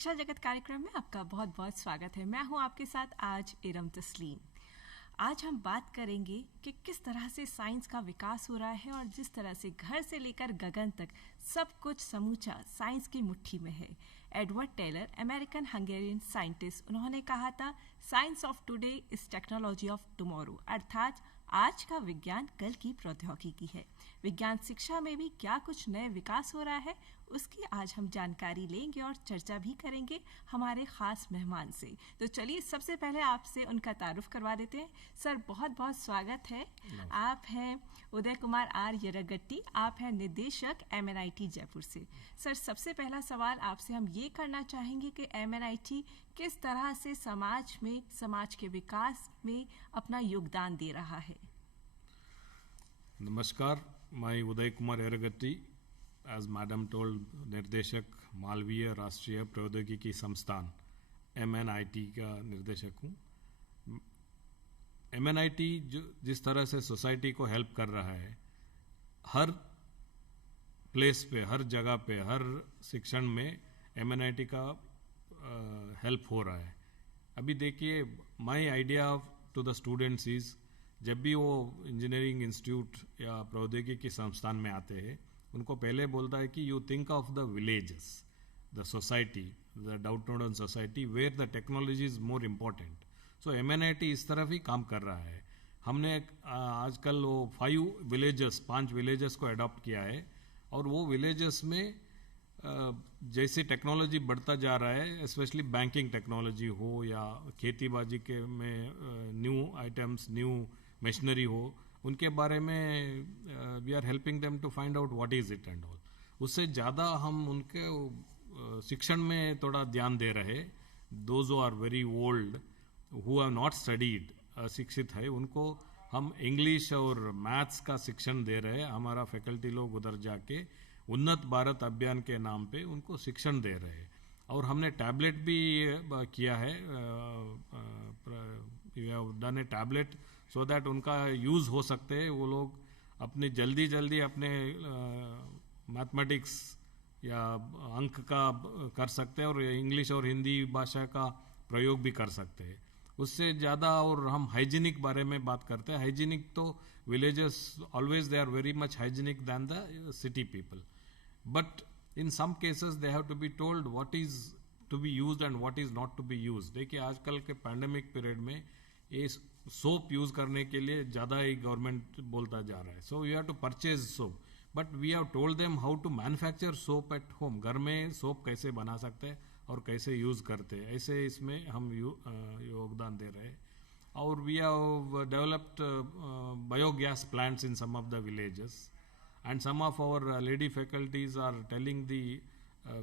शिक्षा जगत कार्यक्रम में आपका बहुत बहुत स्वागत है। मैं हूं आपके साथ आज इरम तस्लीम। आज हम बात करेंगे कि किस तरह से साइंस का विकास हो रहा है और जिस तरह से घर से लेकर गगन तक सब कुछ समूचा साइंस की मुट्ठी में है। Edward Teller, American Hungarian scientist, उन्होंने कहा था science of today is technology of tomorrow, अर्थात आज का विज्ञान कल की प्रौद्योगिकी है। विज्ञान शिक्षा में भी क्या कुछ नए विकास हो रहा है, उसकी आज हम जानकारी लेंगे और चर्चा भी करेंगे हमारे खास मेहमान से। तो चलिए सबसे पहले आपसे उनका तारुफ करवा देते हैं। सर, बहुत बहुत स्वागत है। आप हैं उदय कुमार आर यरगट्टी, आप हैं निदेशक MNIT जयपुर से। सर, सबसे पहला सवाल आपसे हम ये करना चाहेंगे कि MNIT किस तरह से समाज के विकास में अपना योगदान दे रहा है। नमस्कार, मैं Uday Kumar यरगट्टी, as madam told, निर्देशक मालवीय राष्ट्रीय प्रौद्योगिकी संस्थान MNIT का निर्देशक हूँ। MNIT जो जिस तरह से सोसाइटी को हेल्प कर रहा है, हर प्लेस पे, हर जगह पे, हर शिक्षण में MNIT का हेल्प हो रहा है। अभी देखिए, my idea to the students is, जब भी वो इंजीनियरिंग इंस्टीट्यूट या प्रौद्योगिकी संस्थान में आते हैं, उनको पहले बोलता है कि you think of the villages, the society, the downtown society where the technology is more important. So MNIT इस तरफ ही काम कर रहा है। हमने आजकल वो 5 विलेजेस को अडॉप्ट किया है, और वो विलेजेस में जैसे टेक्नोलॉजी बढ़ता जा रहा है, स्पेशली बैंकिंग टेक्नोलॉजी हो या खेती बाजी के में न्यू आइटम्स, न्यू मशीनरी हो, उनके बारे में we are helping them to find out what is it and all. उससे ज़्यादा हम उनके शिक्षण में थोड़ा ध्यान दे रहे। Those are very old who have not studied, अशिक्षित है, उनको हम इंग्लिश और मैथ्स का शिक्षण दे रहे हैं। हमारा फैकल्टी लोग उधर जाके उन्नत भारत अभियान के नाम पे उनको शिक्षण दे रहे हैं। और हमने टैबलेट भी किया है, we have done a tablet so that उनका यूज़ हो सकते हैं। वो लोग अपने जल्दी अपने मैथमेटिक्स या अंक का कर सकते हैं और इंग्लिश और हिंदी भाषा का प्रयोग भी कर सकते हैं। उससे ज़्यादा, और हम हाइजीनिक बारे में बात करते हैं। हाइजीनिक तो villages always they are very much hygienic than the city people, but in some cases they have to be told what is to be used and what is not to be used. देखिए, आजकल के pandemic period में ये soap use करने के लिए ज़्यादा ही government बोलता जा रहा है। So you have to purchase soap, but we have told them how to manufacture soap at home. घर में सोप कैसे बना सकते हैं और कैसे यूज़ करते हैं, ऐसे इसमें हम योगदान दे रहे हैं। और we have developed biogas plants in some of the villages, and some of our lady faculties are telling the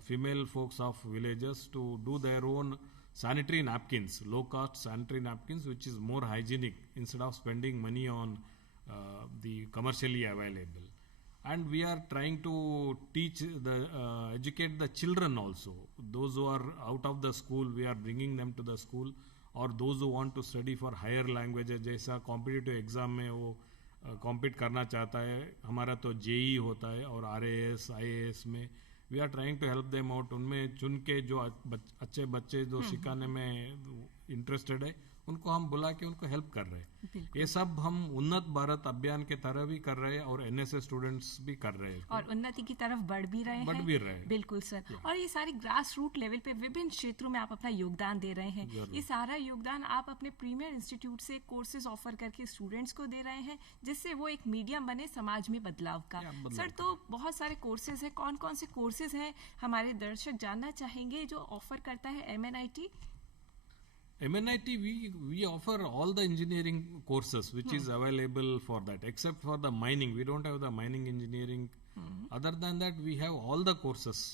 female folks of villages to do their own sanitary napkins, low cost sanitary napkins, which is more hygienic, instead of spending money on the commercially available. And we are trying to teach educate the children also. Those who are out of the school, we are bringing them to the school, or those who want to study for higher languages, जैसा competitive exam में वो compete करना चाहता है। हमारा तो JEE होता है, और RAS IAS में we are trying to help them out. उनमें चुन के जो अच्छे बच्चे जो सिखाने में इंटरेस्टेड है, उनको हम बुला के उनको हेल्प कर रहे हैं। ये सब हम उन्नत भारत अभियान के तरह भी कर रहे हैं, और NSS स्टूडेंट्स भी कर रहे हैं, और उन्नति की तरफ बढ़ भी रहे हैं। बिल्कुल सर। और ये सारी ग्रास रूट लेवल पे विभिन्न क्षेत्रों में आप अपना योगदान दे रहे हैं। ये सारा योगदान आप अपने प्रीमियर इंस्टीट्यूट से कोर्सेज ऑफर करके स्टूडेंट्स को दे रहे हैं, जिससे वो एक मीडियम बने समाज में बदलाव का। सर, तो बहुत सारे कोर्सेज हैं, कौन कौन से कोर्सेज हैं हमारे दर्शक जानना चाहेंगे जो ऑफर करता है MNIT? MNIT, we offer all the engineering courses which is available for that, except for the mining. We don't have the mining engineering. Other than that, we have all the courses.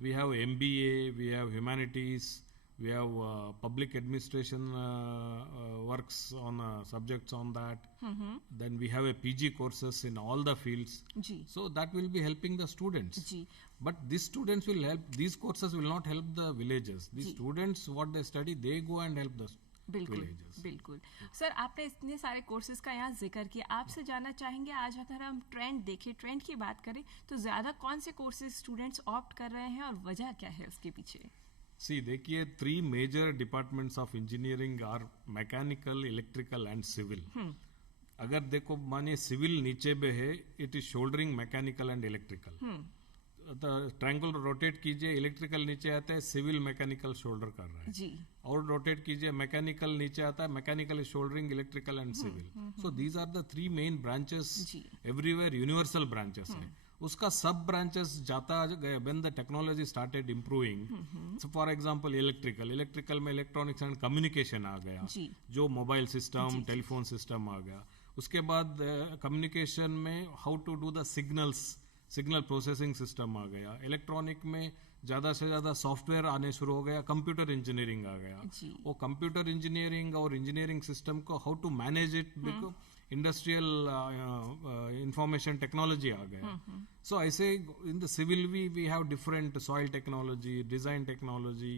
We have MBA, we have humanities, we have public administration works on subjects on that. Then we have a PG courses in all the fields. So that will be helping the students. But these students will help, these courses will not help the villages. These students, what they study, they go and help the villages. बिल्कुल। Sir, आपने इतने सारे courses का यहाँ जिक्र किया, आपसे जानना चाहेंगे, आज अगर हम ट्रेंड देखें, ट्रेंड की बात करें, तो ज़्यादा कौन से कोर्सेज स्टूडेंट्स ऑप्ट कर रहे हैं और वजह क्या है उसके पीछे? सी देखिए, 3 major departments of engineering are mechanical, electrical and civil. अगर देखो मानिए सिविल नीचे पे है, it is shouldering mechanical and electrical. Triangle rotate कीजिए, इलेक्ट्रिकल नीचे आता है, सिविल मैकेनिकल शोल्डर कर रहा है जी. और रोटेट कीजिए, मैकेनिकल नीचे आता है, mechanical is shouldering electrical and civil. So these are the 3 main branches, everywhere universal branches हैं. उसका सब ब्रांचेस जाता गया when the technology started improving. So for example electrical में इलेक्ट्रॉनिक्स एंड कम्युनिकेशन आ गया, जो मोबाइल सिस्टम, टेलीफोन सिस्टम आ गया. उसके बाद कम्युनिकेशन में how to do the signal processing system आ गया. इलेक्ट्रॉनिक में ज्यादा से ज्यादा सॉफ्टवेयर आने शुरू हो गया, कंप्यूटर इंजीनियरिंग आ गया. वो कंप्यूटर इंजीनियरिंग और इंजीनियरिंग सिस्टम को how to manage it, because industrial information technology आ गया. सो ऐसे in the civil we have different soil technology, design technology,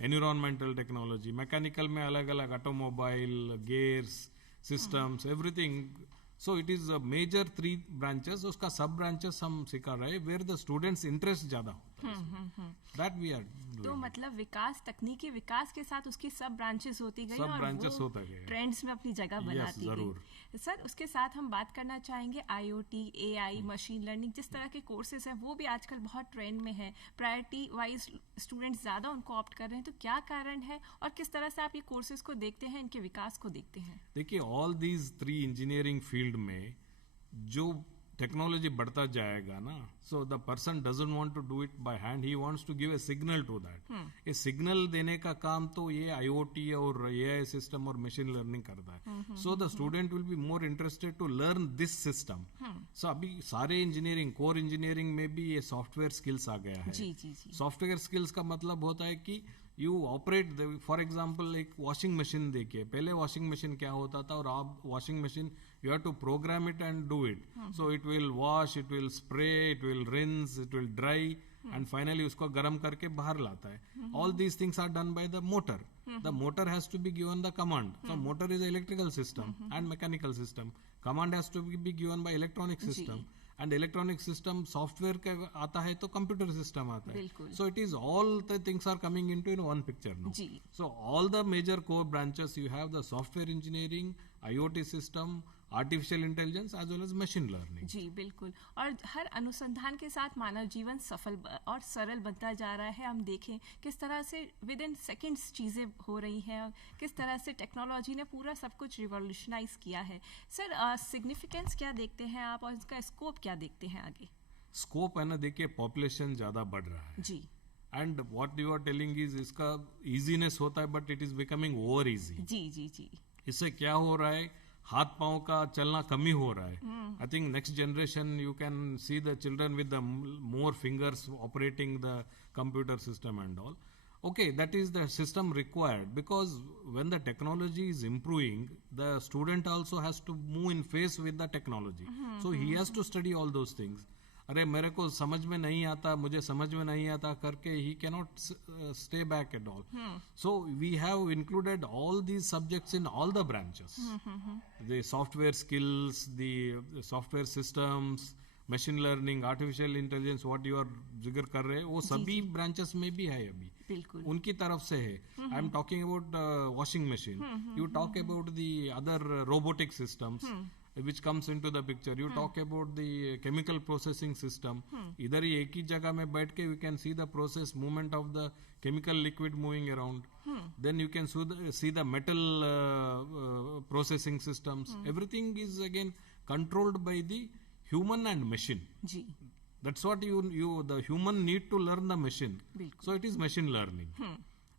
environmental technology. Mechanical में अलग अलग automobile, gears, systems, everything. So it is a major 3 branches. उसका सब branches हम सिखा रहे हैं where the students interest ज्यादा होता है. That we are doing. तो मतलब विकास, तकनीकी विकास के साथ उसकी सब ब्रांचेस होती गई सब और branches वो होता गया, ट्रेंड्स में अपनी जगह बनाती जरूर. गई. सर उसके साथ हम बात करना चाहेंगे IoT, AI, मशीन लर्निंग, जिस तरह के कोर्सेज हैं वो भी आजकल बहुत ट्रेंड में है. प्रायोरिटी वाइज स्टूडेंट्स ज़्यादा उनको ऑप्ट कर रहे हैं, तो क्या कारण है और किस तरह से आप ये कोर्सेज को देखते हैं, इनके विकास को देखते हैं? देखिए, ऑल दीज 3 इंजीनियरिंग फील्ड में जो टेक्नोलॉजी बढ़ता जाएगा ना, so the person doesn't want to do it by hand, he wants to give a signal to that. ये सिग्नल देने का काम तो ये IoT और AI सिस्टम और मशीन लर्निंग करता है. So the student will be more interested to learn this system. So अभी सारे इंजीनियरिंग, कोर इंजीनियरिंग में भी ये सॉफ्टवेयर स्किल्स आ गया है. सॉफ्टवेयर स्किल्स का मतलब होता है कि यू ऑपरेट, फॉर एग्जाम्पल एक वॉशिंग मशीन देखिए, पहले वॉशिंग मशीन क्या होता था और आप washing machine you have to program it and do it. So it will wash, it will spray, it will rinse, it will dry, and finally उसको गर्म करके बाहर लाता है. All these things are done by the motor. The motor has to be given the command. So motor is an electrical system and mechanical system. Command has to be given by electronic system. And electronic system software का आता है तो computer system आता है. So it is all the things are coming into in one picture now. So all the major core branches, you have the software engineering, IoT system, artificial intelligence as well as machine learning. जी बिल्कुल. और हर अनुसंधान के साथ मानव जीवन सफल और सरल बनता जा रहा है. हम देखें किस तरह से विद इन सेकेंड्स चीज़ें हो रही हैं, किस तरह से टेक्नोलॉजी ने पूरा सब कुछ रिवॉल्यूशनाइज किया है. सर सिग्निफिकेंस क्या देखते हैं आप और इसका स्कोप क्या देखते हैं आगे? स्कोप है ना, देखिए पॉपुलेशन ज़्यादा बढ़ रहा है जी. And what you are telling is इसका इजीनेस होता है but it is becoming over easy. जी. इससे क्या हो रहा है, हाथ पांव का चलना कमी हो रहा है. I think next generation you can see the children with the more fingers operating the computer system and all. Okay, that is the system required because when the technology is improving, the student also has to move in phase with the technology. So he has to study all those things. अरे मेरे को समझ में नहीं आता, मुझे समझ में नहीं आता करके he cannot stay back at all. So we have included all these subjects in all the branches. The software skills, the software systems, machine learning, artificial intelligence, what you are जिक्र कर रहे हैं वो सभी branches में भी है अभी. बिल्कुल. उनकी तरफ से है. I am talking about washing machine. You talk about the other robotic systems. Which comes into the picture. You talk about the chemical processing system. इधर ही एक ही जगह में बैठ के you can see the process movement of the chemical liquid moving around. Then you can see the metal processing systems. Everything is again controlled by the human and machine. Ji. That's what the human need to learn the machine. So it is machine learning.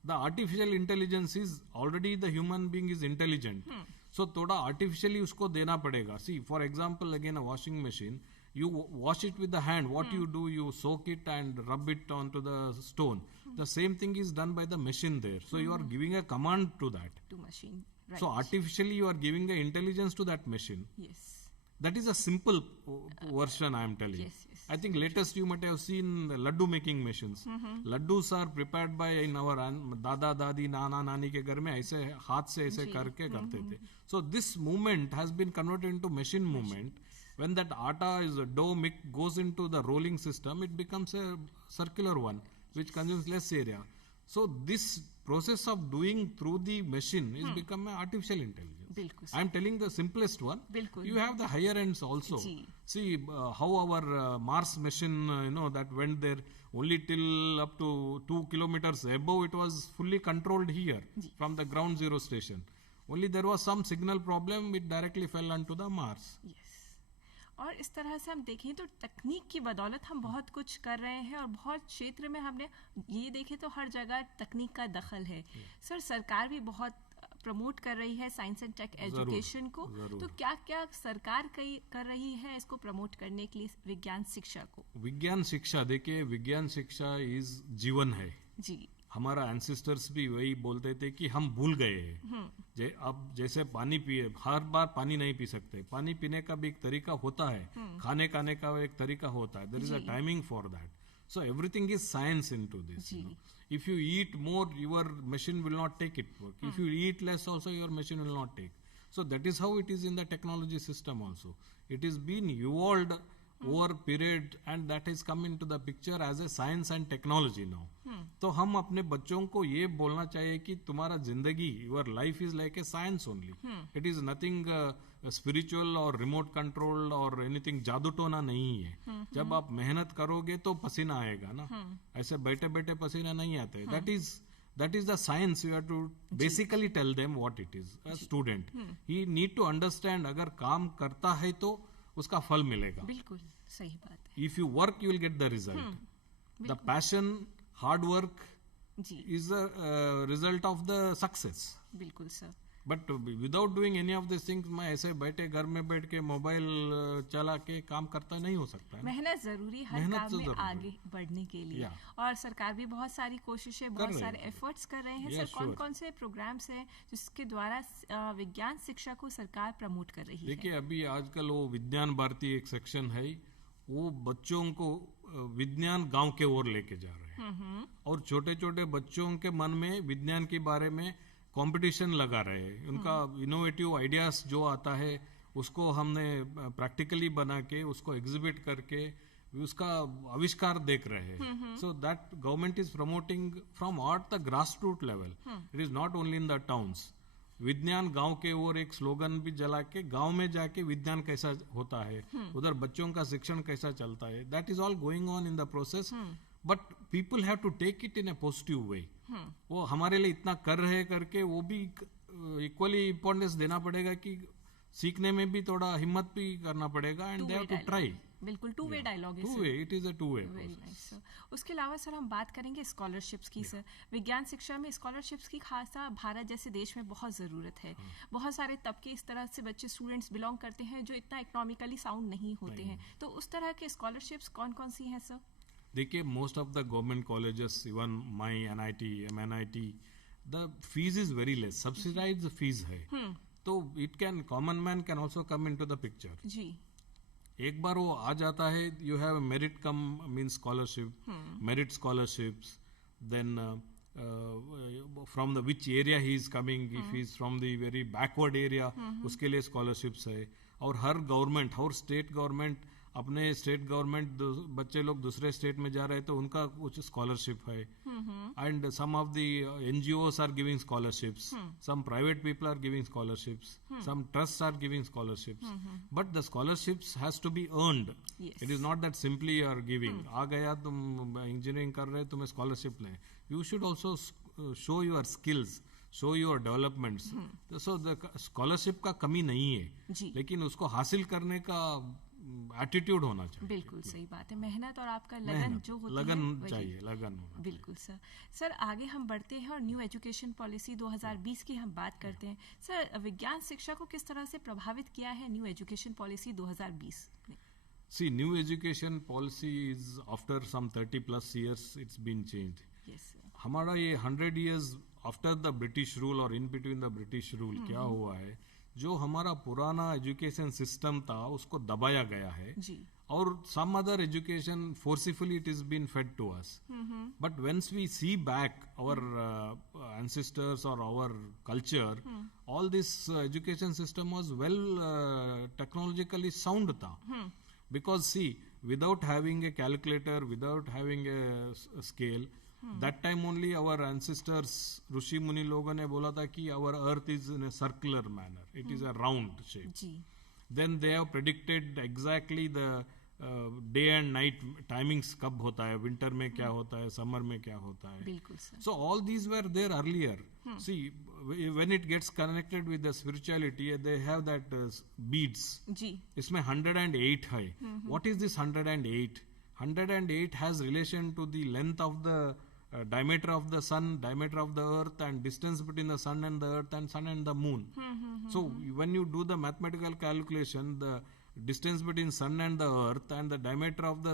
The artificial intelligence is already the human being is intelligent. So थोड़ा artificially उसको देना पड़ेगा. See, for example, again a washing machine, you wash it with the hand. What you do, you soak it and rub it onto the stone. The same thing is done by the machine there. So you are giving a command to that. To machine. Right. So artificially you are giving the intelligence to that machine. Yes. That is a simple version I am telling. Yes. I think latest you might have seen laddu making machines. Laddus are prepared by in our dada dadi nana nani के घर में ऐसे हाथ से ऐसे करके करते थे. So this movement has been converted into machine movement. When that atta is dough goes into the rolling system, it becomes a circular one which consumes less area. So this process of doing through the machine is become an artificial intelligence. बिल्कुल I am telling the simplest one. बिल्कुल You have the higher ends also. जी. See how our Mars mission, that went there only till up to 2 kilometers above. It was fully controlled here from the ground zero station. Only there was some signal problem. It directly fell onto the Mars. Yes और इस तरह से हम देखें तो तकनीक की बदौलत हम बहुत कुछ कर रहे हैं और बहुत क्षेत्र में हमने ये देखें तो हर जगह तकनीक का दखल है सर सरकार भी बहुत प्रमोट कर रही है साइंस एंड टेक एजुकेशन को तो क्या क्या सरकार कर रही है इसको प्रमोट करने के लिए विज्ञान शिक्षा को विज्ञान शिक्षा देखिए विज्ञान शिक्षा इज जीवन है जी हमारा एंसेस्टर्स भी वही बोलते थे कि हम भूल गए हैं अब जैसे पानी पिए हर बार पानी नहीं पी सकते पानी पीने का भी एक तरीका होता है खाने का एक तरीका होता है there is a timing for that so everything is science into this if you eat more your machine will not take it work if you eat less also your machine will not take so that is how it is in the technology system also it is been evolved over period and that has come into the picture as a science and technology now तो हम अपने बच्चों को ये बोलना चाहिए कि तुम्हारा जिंदगी your life is like a science only it is nothing spiritual और रिमोट कंट्रोल और एनीथिंग जादू टोना नहीं है जब आप मेहनत करोगे तो पसीना आएगा ना ऐसे बैठे बैठे पसीना नहीं आते that is the science you have to basically tell them what it is a student he need to understand अगर काम करता है तो उसका फल मिलेगा बिल्कुल सही बात है if you work you will get the result the passion hard work is a result of the success बिल्कुल sir but without doing any of this things मैं ऐसे बैठे घर में बैठ के मोबाइल चला के काम करता नहीं हो सकता है मेहनत जरूरी हर काम में आगे बढ़ने के लिए और सरकार भी बहुत सारी कोशिशें बहुत सारे एफर्ट्स कर रहे हैं सर कौन कौन से प्रोग्राम्स हैं जिसके द्वारा विज्ञान शिक्षा को सरकार प्रमोट कर रही है देखिए अभी आजकल वो विज्ञान भारती एक सेक्शन है वो बच्चों को विज्ञान गांव के ओर लेके जा रहे हैं और छोटे छोटे बच्चों के मन में विज्ञान के बारे में कंपटीशन लगा रहे हैं उनका इनोवेटिव आइडियाज जो आता है उसको हमने प्रैक्टिकली बना के उसको एग्जिबिट करके उसका आविष्कार देख रहे हैं so that government is promoting from out the grass root level it is not only in the towns विज्ञान गांव के ओर एक स्लोगन भी जला के गांव में जाके विज्ञान कैसा होता है उधर बच्चों का शिक्षण कैसा चलता है that is all going on in the process but people have to take it in a positive way वो हमारे लिए इतना कर रहे करके वो भी इक्वली इम्पोर्टेंस देना पड़ेगा कि सीखने में भी थोड़ा हिम्मत भी करना पड़ेगा and they have to try बिल्कुल टू वे डायलॉग है two way it is a two way उसके अलावा सर हम बात करेंगे स्कॉलरशिप्स की सर विज्ञान शिक्षा में स्कॉलरशिप्स की खासा भारत जैसे देश में बहुत ज़रूरत है बहुत सारे तबके इस तरह से बच्चे स्टूडेंट्स बिलोंग करते हैं जो इतना इकोनॉमिकली साउंड नहीं होते हैं तो उस तरह के स्कॉलरशिप्स कौन कौन सी हैं सर देखिए most of the government colleges even my NIT MNIT the fees is very less subsidized fees है तो it can common man can also come into the picture जी एक बार वो आ जाता है you have merit cum mean scholarship merit scholarships then from the which area he is coming if he is from the very backward area उसके लिए scholarships है और हर गवर्नमेंट हर स्टेट गवर्नमेंट अपने स्टेट गवर्नमेंट बच्चे लोग दूसरे स्टेट में जा रहे हैं तो उनका कुछ स्कॉलरशिप है and some of the NGOs are giving scholarships some private people are giving scholarships some trust are giving scholarships but the scholarships has to be earned it is not that simply you are giving आ गया तुम engineering कर रहे तुम्हें scholarship लें you should also show your skills show your developments so the scholarship का कमी नहीं है लेकिन उसको हासिल करने का एटीट्यूड होना चाहिए बिल्कुल सही बात है मेहनत और आपका लगन जो होती लगन है चाहिए लगन होना बिल्कुल सर आगे हम बढ़ते हैं और न्यू एजुकेशन पॉलिसी 2020 की हम बात करते हैं सर विज्ञान शिक्षा को किस तरह से प्रभावित किया है न्यू एजुकेशन पॉलिसी 2020 ने See, new education policy is after some 30 plus years it's been changed. Yes, sir. हमारा ये 100 years after the British rule और in between the British rule क्या हुआ है जो हमारा पुराना एजुकेशन सिस्टम था उसको दबाया गया है जी. और some other education forcefully it is been fed to us. But once we see back our ancestors or our culture, all this education system was well technologically sound था. Because see, without having a calculator, without having a scale, that time only our ancestors ऋषि मुनि लोगों ने बोला था कि our earth is in a circular manner, it is a round shape. जी. Then they have predicted exactly the day and night timings कब होता है, winter में क्या होता है, summer में क्या होता है. बिल्कुल sir. So all these were there earlier. See, when it gets connected with the spirituality, they have that beads. जी. इसमें 108 है. What is this 108? 108 has relation to the length of the diameter of the sun, diameter of the earth, and distance between the sun and the earth, and sun and the moon. So when you do the mathematical calculation, the distance between sun and the earth and the diameter of the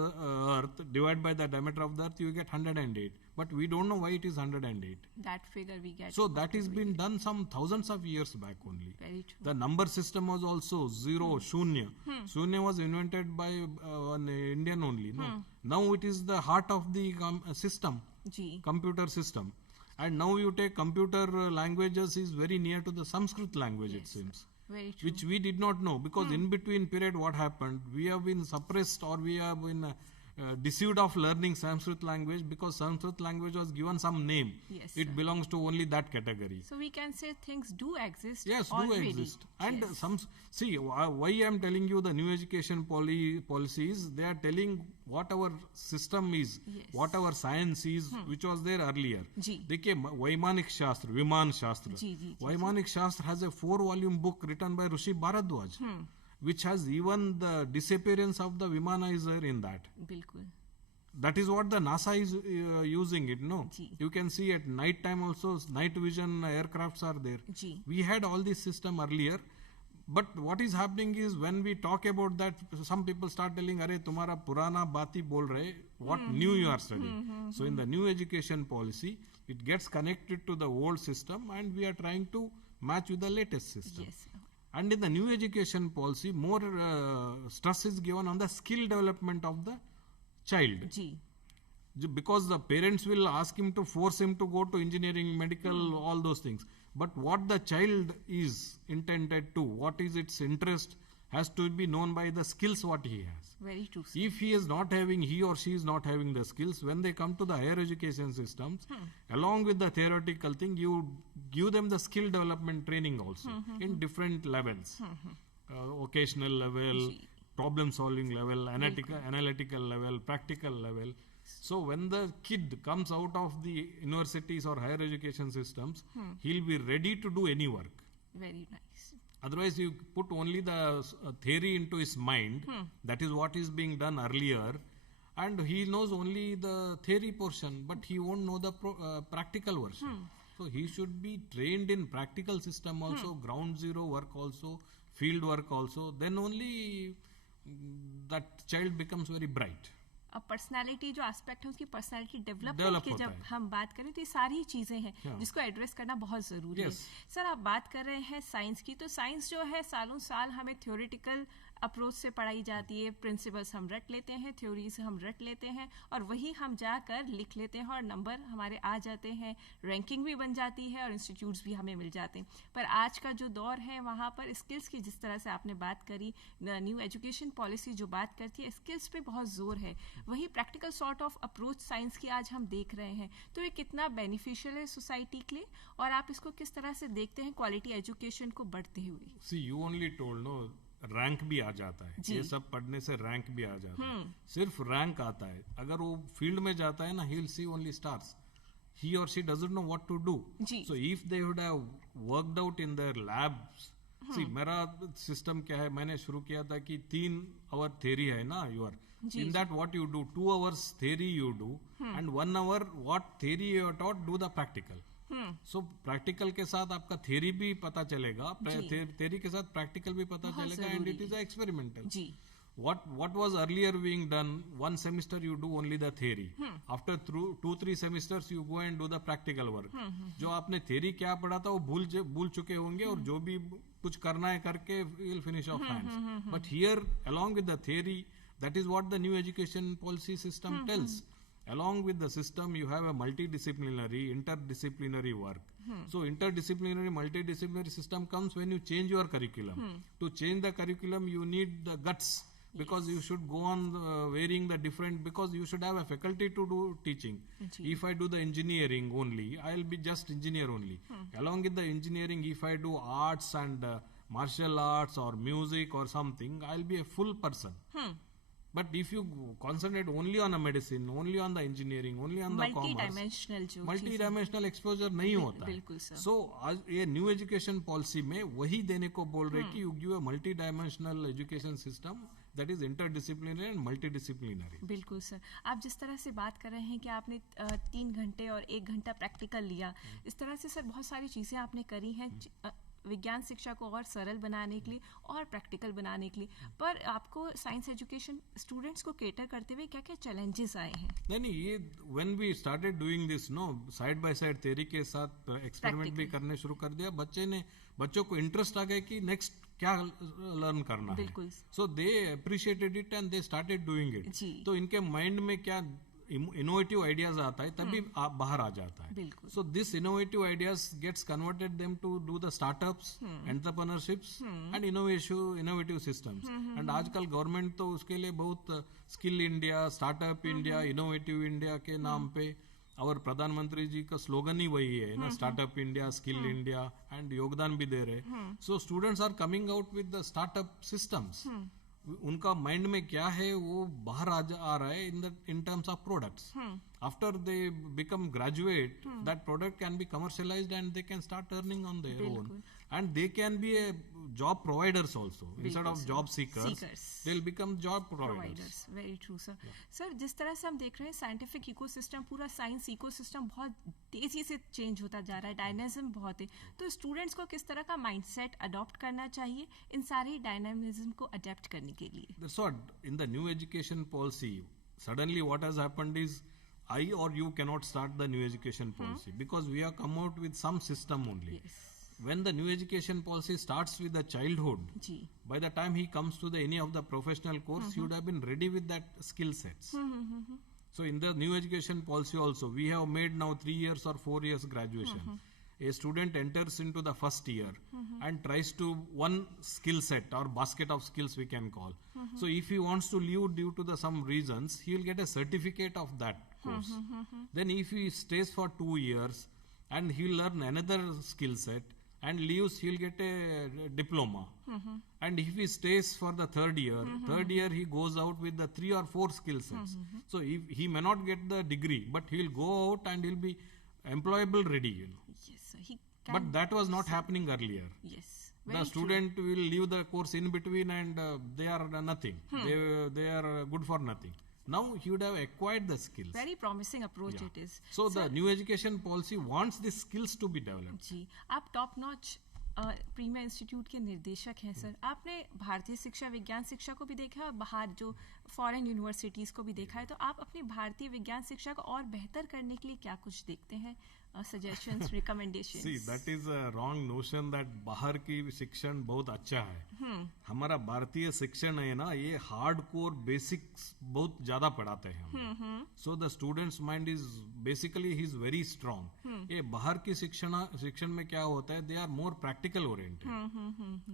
earth divided by the diameter of the earth, you get 108. But we don't know why it is 108. That figure we get. So that has been done some thousands of years back only. Very true. The number system was also zero, shunya. Shunya was invented by an Indian only. No, now it is the heart of the system. Ji. Computer system. And now you take computer languages is very near to the Sanskrit language, it seems. Very true. Which we did not know, because in between period what happened, we have been suppressed, or we have been deceived of learning Sanskrit language, because Sanskrit language was given some name. Yes, It sir. belongs to only that category. So we can say things do exist. Yes, already. do exist. And Yes. see, why I am telling you the new education policies, they are telling what our system is, Yes. what our science is, which was there earlier. जी. देखिए, वैमानिक शास्त्र, विमान शास्त्र. जी, जी, जी, वैमानिक शास्त्र has a 4-volume book written by Rishi Bharadwaj, which has even the disappearance of the Vimana is there in that. बिल्कुल. That is what the NASA is using it, no? Ji. You can see at night time also, night vision aircrafts are there. Ji. We had all this system earlier, but what is happening is when we talk about that, some people start telling, "Arey, तुम्हारा पुराना बात ही बोल रहे, what new you are studying." So in the new education policy, it gets connected to the old system, and we are trying to match with the latest system. Yes. And in the new education policy, more stress is given on the skill development of the child. जी. Because the parents will ask him to force him to go to engineering, medical, all those things. But what the child is intended to, what is its interest, has to be known by the skills what he has. Very true, sir. If he or she is not having the skills, when they come to the higher education systems, along with the theoretical thing, you give them the skill development training also in different levels. Occasional level, problem solving level, analytical level, practical level. So when the kid comes out of the universities or higher education systems, he'll be ready to do any work. Very nice. Otherwise, you put only the theory into his mind. That is what is being done earlier. And he knows only the theory portion, but he won't know the practical version. So he should be trained in practical system also, ground zero work also, field work also. Then only that child becomes very bright. अब personality जो aspect है उसकी personality Develop development की होता जब है. हम बात करें तो ये सारी चीजें हैं हाँ. जिसको एड्रेस करना बहुत जरूरी Yes. है. सर आप बात कर रहे हैं साइंस की, तो साइंस जो है सालों साल हमें थ्योरेटिकल अप्रोच से पढ़ाई जाती है. प्रिंसिपल्स हम रट लेते हैं, थ्योरीज हम रट लेते हैं और वही हम जाकर लिख लेते हैं और नंबर हमारे आ जाते हैं, रैंकिंग भी बन जाती है और इंस्टीट्यूट्स भी हमें मिल जाते हैं. पर आज का जो दौर है वहाँ पर स्किल्स की, जिस तरह से आपने बात करी, न्यू एजुकेशन पॉलिसी जो बात करती है स्किल्स पे बहुत जोर है. वही practical sort of approach science की आज हम देख रहे हैं. तो ये कितना बेनिफिशियल है सोसाइटी के लिए और आप इसको किस तरह से देखते हैं क्वालिटी एजुकेशन को बढ़ते हुए? See, you only told, no, rank भी आ जाता है. ये सब पढ़ने से रैंक भी आ जाता है. सिर्फ रैंक आता है. अगर वो फील्ड में जाता है ना, he will see only stars. He or she doesn't know what to do. जी. So if they would have worked out in their labs, see, मेरा सिस्टम क्या है, मैंने शुरू किया था कि 3 hour theory है ना, your in that what you do, 2 hours theory you do, and 1 hour what theory you are taught, do the practical. So practical के साथ आपका theory भी पता चलेगा, theory के साथ practical भी पता चलेगा, and it is a experimental. Ji. What was earlier being done, 1 semester you do only the theory. After 2-3 semesters you go and do the practical work. जो आपने theory क्या पढ़ा था वो भूल चुके होंगे और जो भी कुछ करना है करके you'll finish off hands. But here along with the theory, that is what the new education policy system tells. Along with the system, you have a multidisciplinary, interdisciplinary work. So interdisciplinary, multidisciplinary system comes when you change your curriculum. To change the curriculum, you need the guts because you should go on varying the different, because you should have a faculty to do teaching. If I do the engineering only, I'll be just engineer only. Along with the engineering, if I do arts and martial arts or music or something, I'll be a full person. But if you concentrate only on a medicine, only on the engineering, only on the commerce, multi-dimensional exposure नहीं होता है. So ये new education policy में वही देने को बोल रहे कि you give a multi-dimensional education system that is interdisciplinary and multidisciplinary. बिल्कुल सर, आप जिस तरह से बात कर रहे हैं कि आपने 3 घंटे और 1 घंटा प्रैक्टिकल लिया, इस तरह से सर बहुत सारी चीज़ें आपने करी हैं विज्ञान शिक्षा को और सरल बनाने के लिए और प्रैक्टिकल बनाने के लिए. पर आपको साइंस एजुकेशन स्टूडेंट्स को केटर करते हुए क्या क्या चैलेंजेस आए हैं? नहीं, ये when we started doing this side by side theory के साथ एक्सपेरिमेंट भी करने शुरू कर दिया, बच्चों को इंटरेस्ट आ गया कि नेक्स्ट क्या लर्न करना है. So they appreciated it and they started doing it. तो इनके माइंड में क्या इनोवेटिव आइडियाज आता है तभी आप बाहर आ जाता है. So this innovative ideas gets converted them to do the startups, entrepreneurships and innovative systems. And आजकल गवर्नमेंट तो उसके लिए बहुत skill India, startup India, innovative India के नाम पे, और प्रधानमंत्री जी का स्लोगन ही वही है ना, startup India, skill India, and योगदान भी दे रहे. So students are coming out with the startup systems. उनका माइंड में क्या है वो बाहर आ रहा है in terms of products. After they become graduate, that product can be commercialized and they can start earning on their own. And they can be a job providers also. Instead of job seekers, they'll become job providers. Very true, sir. Sir, जिस तरह से हम देख रहे हैं scientific ecosystem, पूरा science ecosystem बहुत तेजी से चेंज होता जा रहा है, डायनामिज्म बहुत है. तो स्टूडेंट्स को किस तरह का माइंडसेट अडॉप्ट करना चाहिए इन सारे डायनामिज्म को अडेप्ट करने के लिए? That's what in the new education policy, suddenly what has happened is I or you cannot start the new education policy because we have come out with some system only. When the new education policy starts with the childhood, by the time he comes to any of the professional course, he would have been ready with that skill sets. So in the new education policy also, we have made now 3 years or 4 years graduation. A student enters into the first year and tries to one skill set or basket of skills we can call. So if he wants to leave due to some reasons, he will get a certificate of that course. Then if he stays for 2 years and he will learn another skill set and leaves, he will get a diploma. And if he stays for the third year he goes out with the 3 or 4 skill sets. So he may not get the degree, but he will go out and he will be employable ready, Yes, sir. But that was not happening earlier. Yes. The student will leave the course in between and they are nothing. They are good for nothing. Now he would have acquired the skills. Very promising approach it is. So the new education policy wants these skills to be developed. जी, आप top notch premier institute के निर्देशक हैं sir. आपने भारतीय शिक्षा, विज्ञान शिक्षा को भी देखा है और बाहर जो फॉरेन यूनिवर्सिटीज को भी देखा है. तो आप अपनी भारतीय विज्ञान शिक्षा को और बेहतर करने के लिए क्या कुछ देखते हैं? Suggestions, recommendations? See, that is a wrong notion that बाहर की शिक्षण बहुत अच्छा है. हमारा भारतीय शिक्षण है ना, ये हार्डकोर बेसिक्स बहुत ज्यादा पढ़ाते हैं हम. So the student's mind is basically he is very strong. ये बाहर की शिक्षण में क्या होता है, they are more practical oriented.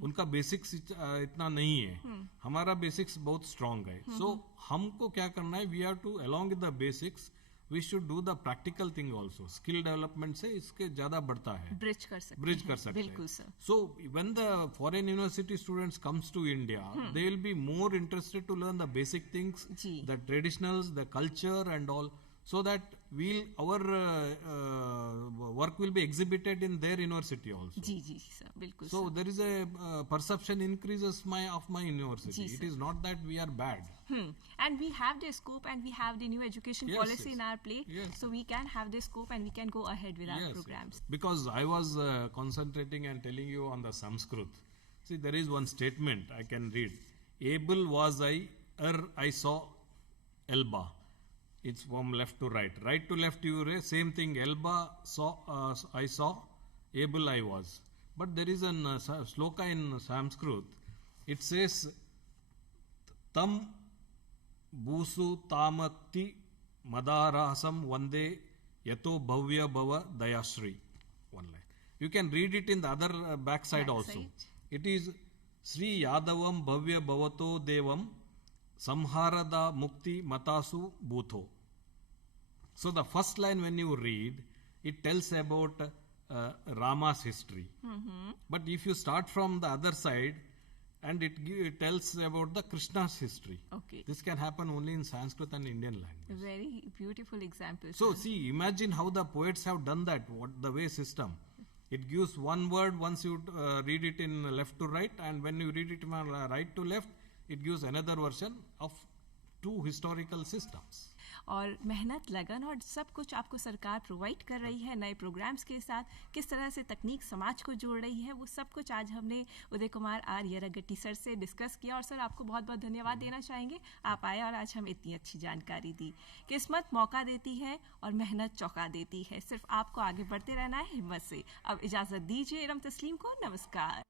उनका बेसिक्स इतना नहीं है, हमारा बेसिक्स बहुत स्ट्रांग है. So हमको क्या करना है, we have to along with the basics we should do the practical thing also. Skill development से इसके ज्यादा बढ़ता है, ब्रिज कर सकते हैं. बिल्कुल sir. So when the foreign university students comes to India, they will be more interested to learn the basic things, the traditionals, the culture and all, so that our work will be exhibited in their university also. जी sir, बिल्कुल. So there is a perception increases of my university. It is not that we are bad. And we have the scope and we have the new education policy in our plate. So we can have the scope and we can go ahead with our programs. Because I was concentrating and telling you on the Sanskrit. See, there is one statement I can read. Able was I, I saw Elba. It's from left to right. Right to left you read, same thing. Elba saw, I saw, able I was. But there is a sloka in Sanskrit. It says, Tam Busu Tamati Madarahasam Vande Yato Bhavya Bhava Dayashri. One line. You can read it in the other backside also. It is Sri Yadavam Bhavya Bhavato Devam Samharada Mukti Matasu Bhutho. So the first line when you read, it tells about Rama's history. But if you start from the other side, and it tells about the Krishna's history. Okay. This can happen only in Sanskrit and Indian language. Very beautiful example. So sir. see, imagine how the poets have done that, the way system. It gives one word once you read it in left to right, and when you read it in right to left, it gives another version of two historical systems. और मेहनत, लगन और सब कुछ आपको सरकार provide कर रही है नए प्रोग्राम्स के साथ, किस तरह से तकनीक समाज को जोड़ रही है, वो सब कुछ आज हमने उदय कुमार आर येरागट्टी सर से डिस्कस किया। और सर आपको बहुत बहुत धन्यवाद देना चाहेंगे, आप आए और आज हमें इतनी अच्छी जानकारी दी। किस्मत मौका देती है और मेहनत चौंका देती है, सिर्फ आपको आगे बढ़ते रहना है हिम्मत से। अब इजाज़त दीजिए इरम तस्लीम को, नमस्कार।